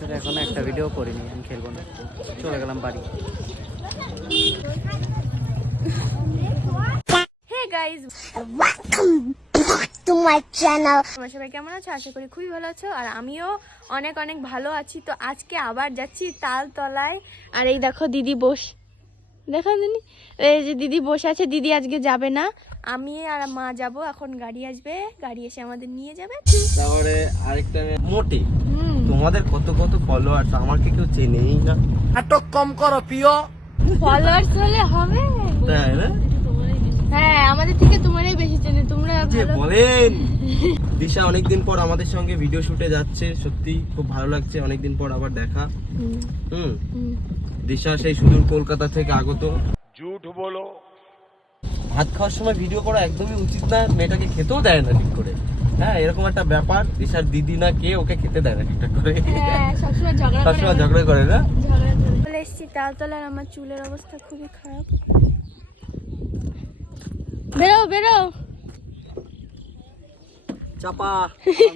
সাথে এখন একটা ভিডিও করিনি আমি খেলব না। চলে গেলাম বাড়ি। Guys to my channel. তোমরা সবাই কেমন আছো? আশা করি খুবই ভালো আছো আর আমিও অনেক অনেক ভালো আছি। তো আজকে আবার যাচ্ছি তালতলায়। আর এই দেখো দিদি বস দেখো দিদি এই যে দিদি বসে আছে দিদি আজকে যাবে না। আমি আর মা যাব এখন গাড়ি আসবে গাড়ি এসে আমাদের নিয়ে যাবে। তারপরে আরেকটা মোটে হুম। তোমাদের কত কত ফলোয়ার্স আমাকে কেউ চেনেই না। ফলোয়ার্স হলে হবে। তাই না? হ্যাঁ আমাদের থেকে তোমারই বেশি চেনে তোমরা যে বলেন। দিশা অনেকদিন পর আমাদের সঙ্গে ভিডিও শুটে যাচ্ছে সত্যি খুব ভালো লাগছে অনেকদিন পর আবার দেখা। হুম। দিশা সেই সুদূর কলকাতা থেকে আগত। ঝুট বলো ভাত খাওয়ার সময় ভিডিও করা একদমই উচিত না মেয়েটাকে খেতেও দেয় না ঠিক করে। হ্যাঁ এরকম একটা ব্যাপার দিশার দিদি না কে ওকে খেতে দেয় না ঠিকঠাক করে। হ্যাঁ সবসময় ঝগড়া করে সবসময় ঝগড়া করে না? ঝগড়া করে। চলে এসেছি তালতলার আমার চুলের অবস্থা খুবই খারাপ। বেরো বেরো। চাপা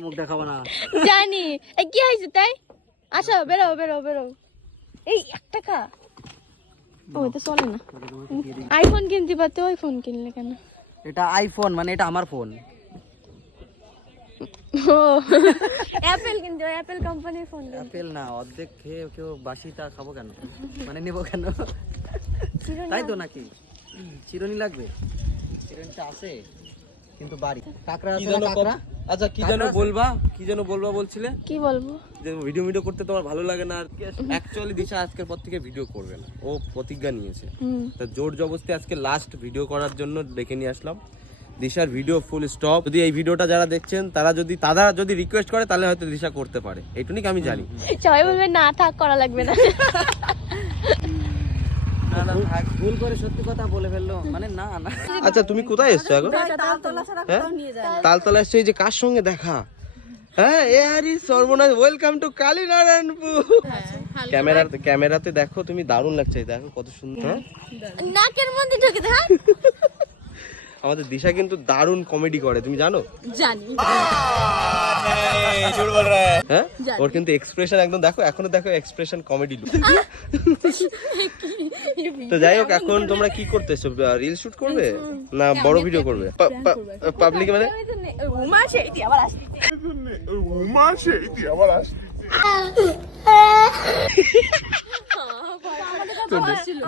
মুখ দেখাবো না। জানি। এই কি হয়েছে তাই? আসো বেরো বেরো বেরো। এই এক টাকা। ও তো চলে না। আইফোন কিনতে পারতো ওই ফোন কিনলে কেন? এটা আইফোন মানে এটা আমার ফোন ও অ্যাপেল কিনতে অ্যাপেল কোম্পানির ফোন অ্যাপেল না অর্ধেক খেয়ে কেউ বাসিটা খাব কেন? মানে নেব কেন? তাই তো নাকি? চিরুনি লাগবে? চিরুনিটা আছে কিন্তু বাড়ি। কাকড়া আছে না কাকড়া? আচ্ছা কি যেন বলবা? কি যেন বলবা বলছিলে? কি বলব? যে ভিডিও ভিডিও করতে তোমার ভালো লাগে না আর অ্যাকচুয়ালি দিশা আজকের পর থেকে ভিডিও করবে না। ও প্রতিজ্ঞা নিয়েছে। তা জোর জবরদস্তি আজকে লাস্ট ভিডিও করার জন্য ডেকে নিয়ে আসলাম। দিশার ভিডিও ফুল স্টপ যদি এই ভিডিওটা যারা দেখছেন তারা যদি তারা যদি রিকোয়েস্ট করে তাহলে হয়তো দিশা করতে পারে। এইটুকুনি আমি জানি? সবাই বলবে না থাক করা লাগবে না। ভুল করে সত্যি কথা বলে ফেলল। মানে না না। আচ্ছা তুমি কোথায় এসছো এখন? হ্যাঁ? তালতলা এসছো এই যে কার সঙ্গে দেখা? হ্যাঁ এ আরি সর্বনাশ। Welcome to Kalinarayanpur. ক্যামেরাতে ক্যামেরাতে দেখো তুমি দারুণ লাগছে। দেখো কত সুন্দর। হ্যাঁ? নাকের মধ্যে ঢুকে দেখ আমাদের দিশা কিন্তু দারুণ কমেডি করে তুমি জানো? জানি। হ্যাঁ? ওর কিন্তু এক্সপ্রেশন একদম দেখো এখনও দেখো এক্সপ্রেশন কমেডি লুক তো যাই হোক এখন তোমরা কি করতেছো রিল শুট করবে? না বড় ভিডিও করবে? পাবলিক মানে? উমা সেইটি আবার আসছে।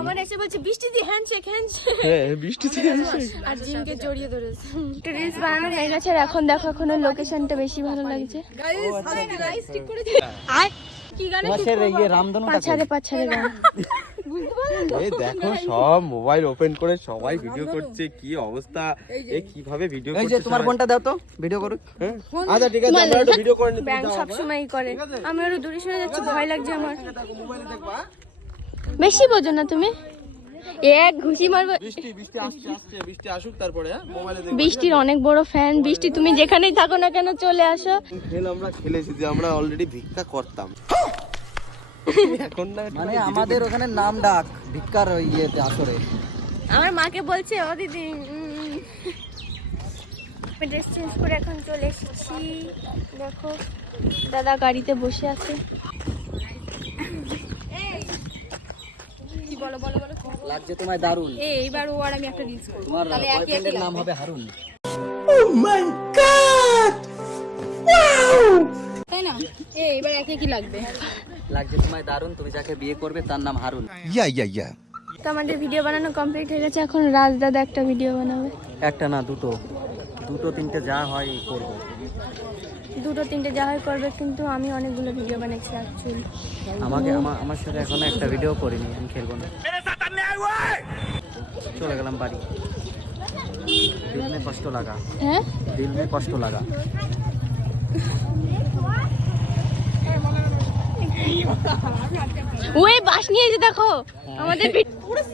আমার এসে বলছে বৃষ্টি দি হ্যান্ডশেক হ্যান্ডশেক হ্যাঁ বৃষ্টি ছিল আর জিমকে জড়িয়ে ধরেছে। একটা রিলস বানানো হয়ে গেছে আর এখন দেখো এখন লোকেশনটা বেশি ভালো লাগছে। আয় কি গানে মাসের ইয়ে রামধনুটা পাছারে পাছারে গান। এই দেখো সব মোবাইল ওপেন করে সবাই ভিডিও করছে কি অবস্থা? এই কীভাবে ভিডিও এই যে তোমার ফোনটা দাও তো ভিডিও করুক। হ্যাঁ? আচ্ছা ঠিক আছে আমরা একটু ভিডিও করে নিতে ব্যাংক সবসময়ই করে। আমি আরও দূরে সরে যাচ্ছি ভয় লাগছে আমার। বেশি বোঝো না তুমি। এক ঘুষি মারবো। বৃষ্টি বৃষ্টি আসছে আসছে বৃষ্টি আসুক তারপরে হ্যাঁ? মোবাইলে দেখো বৃষ্টির অনেক বড় ফ্যান বৃষ্টি তুমি যেখানেই থাকো না কেন চলে আসো। খেল আমরা খেলেছি যে আমরা অলরেডি ভিক্ষা করতাম। এখন না মানে আমাদের ওখানে নাম ডাক ভিক্ষার ওই ইয়েতে আসরে। আমার মাকে বলছে ও দিদি ড্রেস চেঞ্জ করে এখন চলে এসেছি। দেখো দাদা গাড়িতে বসে আছে। লাগছে তোমায় দারুণ। এইবার ও আর আমি একটা রিলস করব। তোমার বয়ফ্রেন্ডের নাম হবে হারুন। তাই না? এ এবার একে কি লাগবে। লাগছে তোমায় দারুণ তুমি যাকে বিয়ে করবে তার নাম হারুন। তো আমাদের ভিডিও বানানো কমপ্লিট হয়ে গেছে এখন রাজ দাদা একটা ভিডিও বানাবে। একটা না দুটো। দুটো তিনটে যা হয় করব। দুটো তিনটে যা হয় করবে কিন্তু আমি অনেকগুলো ভিডিও বানাচ্ছি অ্যাকচুয়ালি আমাকে আমার আমার সাথে এখনও একটা ভিডিও করিনি আমি খেলব না। চলে গেলাম বাড়ি। দিল মে কষ্ট লাগা। হ্যাঁ? দিল মে কষ্ট লাগা। ওই বাস নিয়ে যে দেখো আমাদের ভি-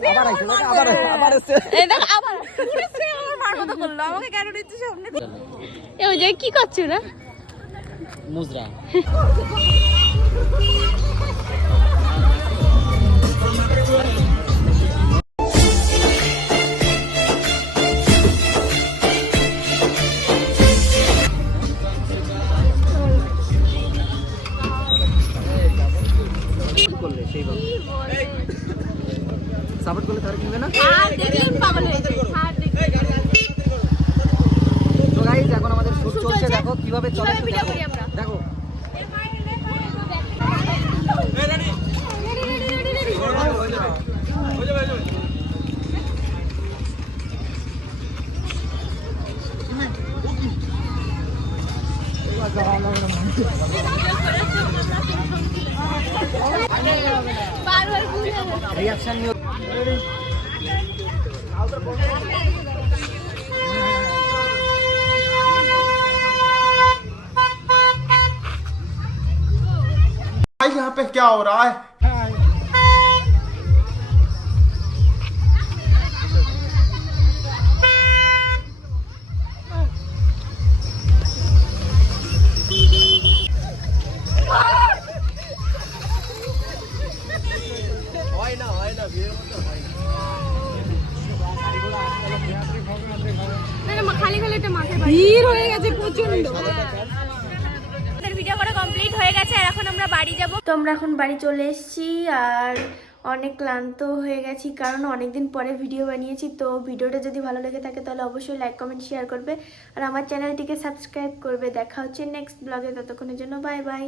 আবার আইসো নাকি? করলে সেইভাবে সাপোর্ট করলে তারা কিনবে না? হয়ে। তো গাইজ এখন আমাদের শুট চলছে চলছে। দেখো কীভাবে চলে? দেখো। रिएक्शन नहीं यहाँ पे क्या हो रहा है? খালি খালি একটা মাথায় ভিড় হয়ে গেছে প্রচণ্ড ভিডিও করা কমপ্লিট হয়ে গেছে আর এখন আমরা বাড়ি যাব। তো আমরা এখন বাড়ি চলে এসেছি আর অনেক ক্লান্ত হয়ে গেছি কারণ অনেকদিন পরে ভিডিও বানিয়েছি। তো ভিডিওটা যদি ভালো লেগে থাকে তাহলে অবশ্যই লাইক কমেন্ট শেয়ার করবে। আর আমার চ্যানেলটিকে সাবস্ক্রাইব করবে। দেখা হচ্ছে নেক্সট ব্লগে ততক্ষণের জন্য বাই বাই